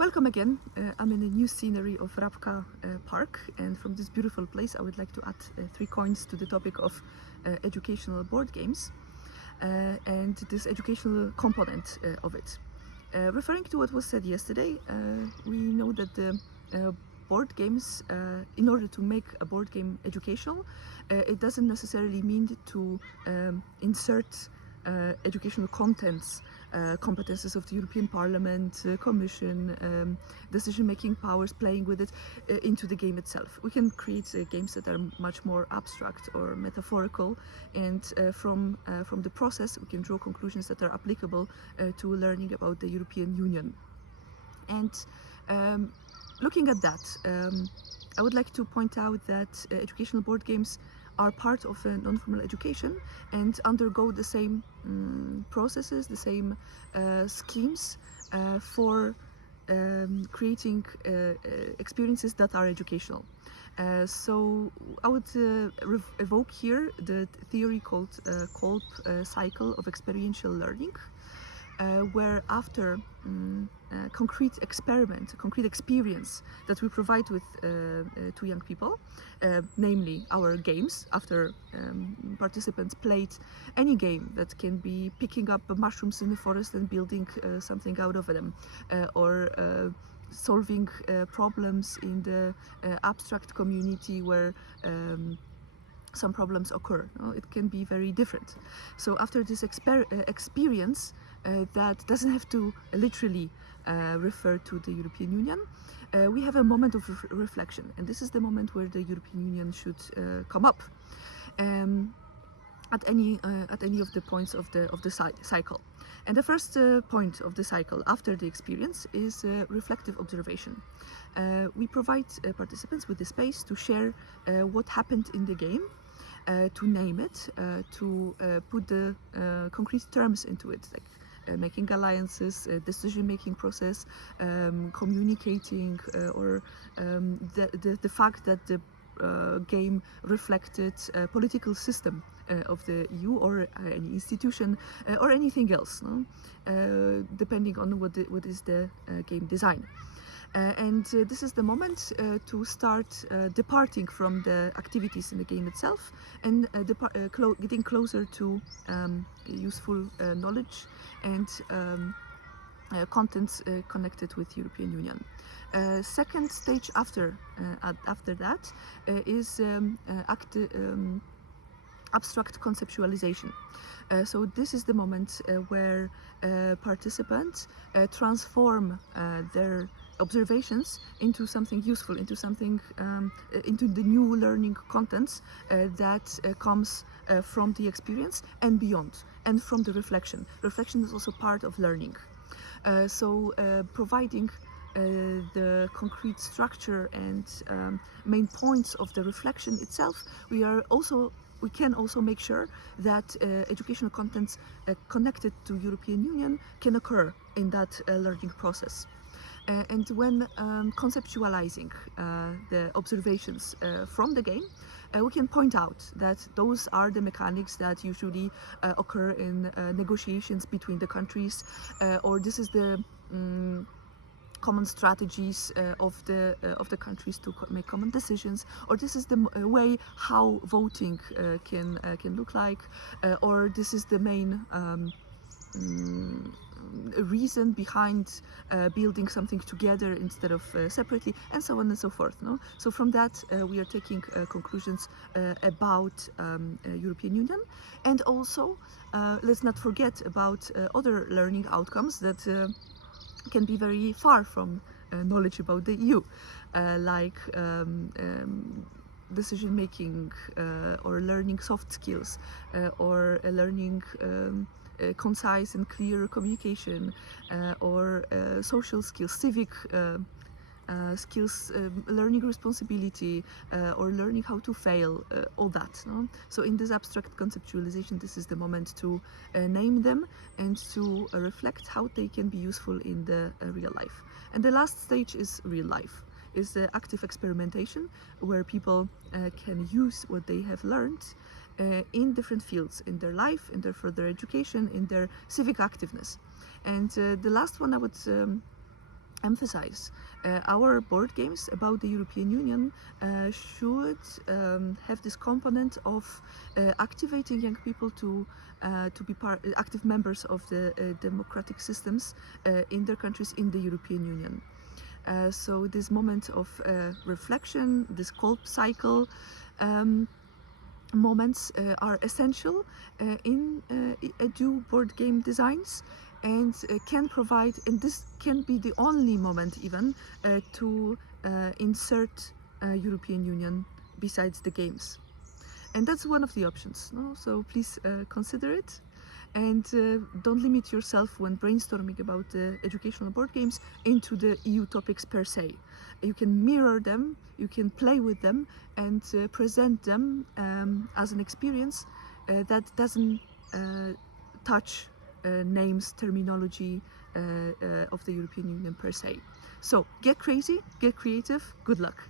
Welcome again. I'm in a new scenery of Rabka Park, and from this beautiful place I would like to add 3 coins to the topic of educational board games and this educational component of it. Referring to what was said yesterday, we know that the board games, in order to make a board game educational, it doesn't necessarily mean to insert educational contents, competences of the European Parliament, Commission, decision-making powers, playing with it into the game itself. We can create games that are much more abstract or metaphorical, and from the process we can draw conclusions that are applicable to learning about the European Union. And looking at that, I would like to point out that educational board games are part of a non-formal education and undergo the same processes, the same schemes for creating experiences that are educational. So I would evoke here the theory called Kolb cycle of experiential learning, where after concrete experiment, concrete experience that we provide with to young people, namely our games, after participants played any game that can be picking up mushrooms in the forest and building something out of them, or solving problems in the abstract community where some problems occur. It can be very different. So after this experience that doesn't have to literally refer to the European Union, we have a moment of reflection, and this is the moment where the European Union should come up at any of the points of the cycle. And the first point of the cycle after the experience is reflective observation. We provide participants with the space to share what happened in the game, to name it, to put the concrete terms into it, like making alliances, decision-making process, communicating, or the fact that the game reflected a political system of the EU or any institution or anything else, no? Depending on what is the game design. And this is the moment to start departing from the activities in the game itself and getting closer to useful knowledge and contents connected with European Union. Second stage after that is abstract conceptualization. So this is the moment where participants transform their observations into something useful, into something, into the new learning contents that comes from the experience and beyond, and from the reflection. Reflection is also part of learning. So providing the concrete structure and main points of the reflection itself, we can also make sure that educational contents connected to European Union can occur in that learning process. And when conceptualizing the observations from the game, we can point out that those are the mechanics that usually occur in negotiations between the countries, or this is the common strategies of the countries to make common decisions, or this is the way how voting can look like, or this is the main reason behind building something together instead of separately, and so on and so forth. No? So from that we are taking conclusions about European Union, and also let's not forget about other learning outcomes that can be very far from knowledge about the EU, like decision making, or learning soft skills, or learning concise and clear communication, or social skills, civic skills, learning responsibility, or learning how to fail, all that. No? So in this abstract conceptualization, this is the moment to name them and to reflect how they can be useful in the real life. And the last stage is real life, is the active experimentation, where people can use what they have learned in different fields, in their life, in their further education, in their civic activeness. And the last one I would emphasize our board games about the European Union should have this component of activating young people to be active members of the democratic systems in their countries in the European Union. So this moment of reflection, this cold cycle moments are essential in edu board game designs, and can provide, and this can be the only moment even to insert European Union besides the games. And that's one of the options, no? So please consider it, and don't limit yourself when brainstorming about educational board games into the EU topics per se. You can mirror them, you can play with them, and present them as an experience that doesn't touch names, terminology of the European Union per se. So get crazy, get creative, good luck.